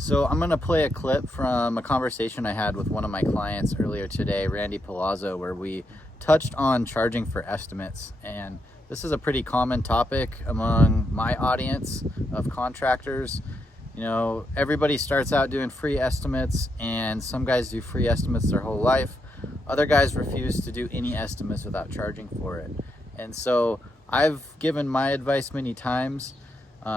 So I'm going to play a clip from a conversation I had with one of my clients earlier today, Randy Palazzo, where we touched on charging for estimates. And this is a pretty common topic among my audience of contractors. You know, everybody starts out doing free estimates, and some guys do free estimates their whole life. Other guys refuse to do any estimates without charging for it. And so I've given my advice many times.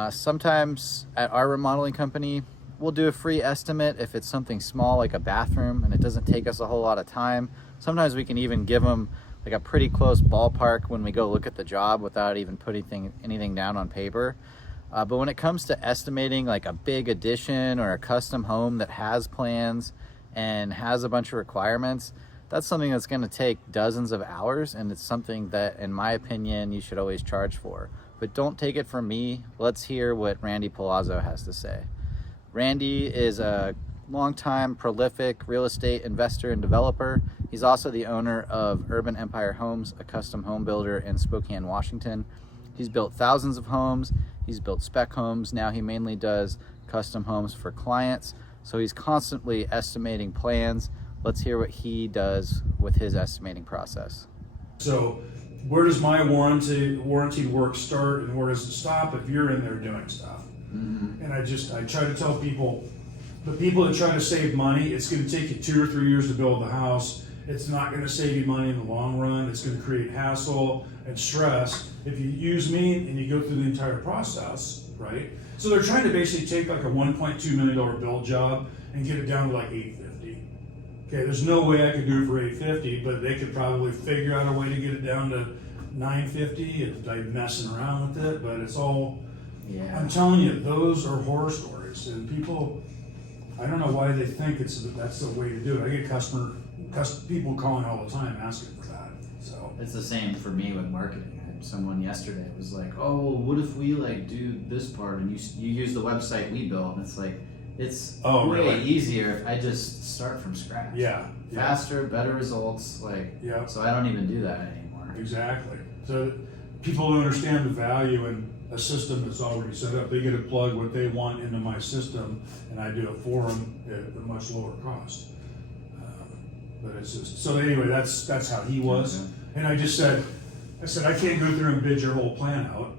Sometimes at our remodeling company, we'll do a free estimate if it's something small like a bathroom and it doesn't take us a whole lot of time. Sometimes we can even give them like a pretty close ballpark when we go look at the job without even putting anything down on paper. But when it comes to estimating like a big addition or a custom home that has plans and has a bunch of requirements, that's something that's going to take dozens of hours, and it's something that, in my opinion, you should always charge for. But don't take it from me. Let's hear what Randy Palazzo has to say. Randy is a longtime prolific real estate investor and developer. He's also the owner of Urban Empire Homes, a custom home builder in Spokane, Washington. He's built thousands of homes. He's built spec homes. Now he mainly does custom homes for clients. So he's constantly estimating plans. Let's hear what he does with his estimating process. So where does my warranty work start and where does it stop if you're in there doing stuff? Mm-hmm. And I try to tell people, the people that try to save money, it's going to take you 2 or 3 years to build the house. It's not going to save you money in the long run. It's going to create hassle and stress if you use me and you go through the entire process, right? So they're trying to basically take like a $1.2 million build job and get it down to like $850. Okay, there's no way I could do it for $850, but they could probably figure out a way to get it down to $950 if I'm messing around with it, but it's all, yeah. I'm telling you, those are horror stories, and people, I don't know why they think that's the way to do it. I get people calling all the time asking for that. So it's the same for me with marketing. I had someone yesterday was like, "Oh, what if we like do this part and you use the website we built?" And it's like, it's way easier if I just start from scratch. Yeah. Faster, better results. Like, yeah. So I don't even do that anymore. Exactly. So people don't understand the value in a system that's already set up. They get to plug what they want into my system, and I do it for them at a much lower cost. But it's just, so anyway, that's how he was. Okay. And I said I can't go through and bid your whole plan out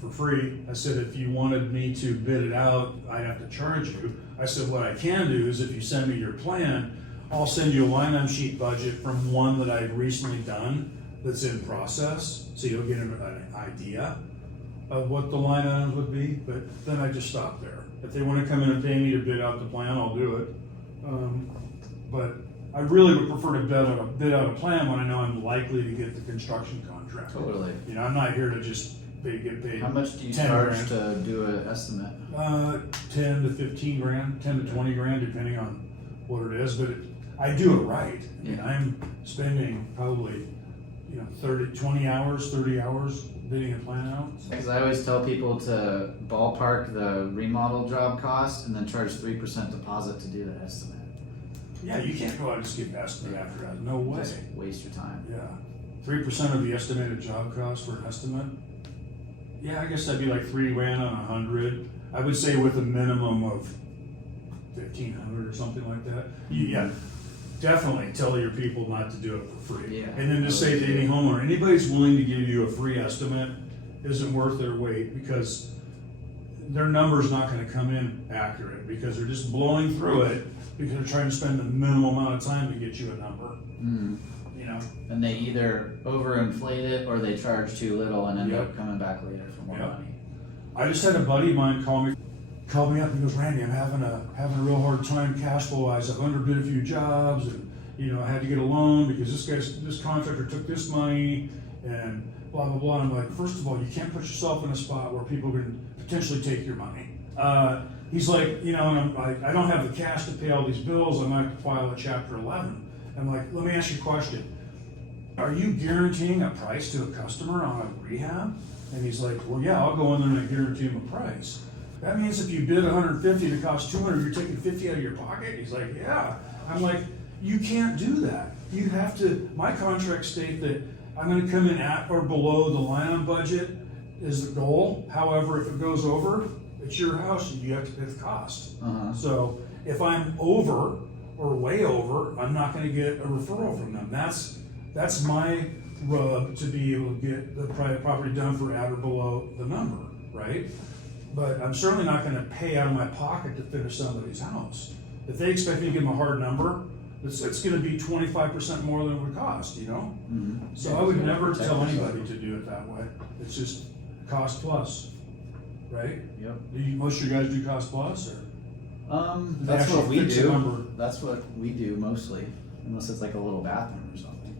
for free. I said, if you wanted me to bid it out, I'd have to charge you. I said, what I can do is if you send me your plan, I'll send you a line item sheet budget from one that I've recently done that's in process, so you'll get an idea of what the line items would be. But then I just stop there. If they want to come in and pay me to bid out the plan, I'll do it. But I really would prefer to bid out a plan when I know I'm likely to get the construction contract. Totally. You know, I'm not here to just get paid. How much do you charge to do an estimate? 10 to 15 grand, 10 to 20 grand, depending on what it is. But I do it right. Yeah. I mean, I'm spending probably 30 hours bidding a plan out. Because I always tell people to ballpark the remodel job cost and then charge 3% deposit to do the estimate. Yeah, you can't go out and just get an estimate after that. No way. Just waste your time. Yeah. 3% of the estimated job cost for an estimate. Yeah, I guess that'd be like $3 grand on 100. I would say with a minimum of 1,500 or something like that. Yeah, definitely tell your people not to do it for free. Yeah. And then just say to any homeowner, anybody's willing to give you a free estimate isn't worth their weight, because their number's not going to come in accurate, because they're just blowing through it because they're trying to spend the minimum amount of time to get you a number. Mm. You know, and they either overinflate it or they charge too little and end up coming back later for more money. I just had a buddy of mine call me up and goes, Randy, I'm having a real hard time cash flow wise. I've underbid a few jobs, and I had to get a loan because this contractor took this money and blah blah blah. And I'm like, first of all, you can't put yourself in a spot where people can potentially take your money. He's like, and I don't have the cash to pay all these bills. I might have to file a Chapter 11. I'm like, let me ask you a question. Are you guaranteeing a price to a customer on a rehab? And he's like, well, yeah, I'll go in there and I guarantee him a price. That means if you bid 150 and it costs 200, you're taking 50 out of your pocket? He's like, yeah. I'm like, you can't do that. You have to, my contracts state that I'm going to come in at or below the line on budget is the goal. However, if it goes over, it's your house, you have to pay the cost. Uh-huh. So if I'm over or way over, I'm not gonna get a referral from them. That's my rub to be able to get the private property done for at or below the number, right? But I'm certainly not gonna pay out of my pocket to finish somebody's house. If they expect me to give them a hard number, it's gonna be 25% more than it would cost, you know? Mm-hmm. So I would never tell anybody to do it that way. It's just cost plus, right? Yep. Most of you guys do cost plus, or? The That's actual what we fixed do. number. That's what we do mostly, unless it's like a little bathroom or something.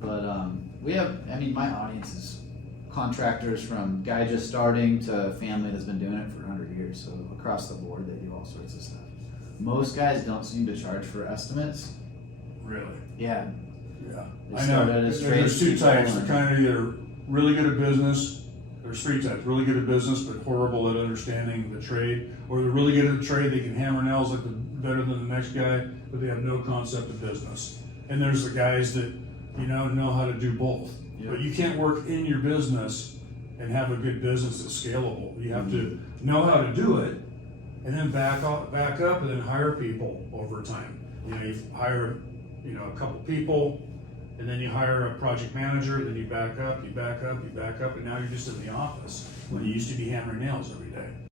But we have, I mean, my audience is contractors from guy just starting to family that's been doing it for 100 years. So across the board, they do all sorts of stuff. Most guys don't seem to charge for estimates. Really? Yeah. Yeah. They I know. started as There's two tradespeople types. They're and- kind of either really good at business. There's three types: really good at business but horrible at understanding the trade, or they're really good at the trade. They can hammer nails like better than the next guy, but they have no concept of business. And there's the guys that know how to do both. Yeah. But you can't work in your business and have a good business that's scalable. You have to know how to do it, and then back up, and then hire people over time. You hire a couple people, and then you hire a project manager, then you back up, and now you're just in the office when you used to be hammering nails every day.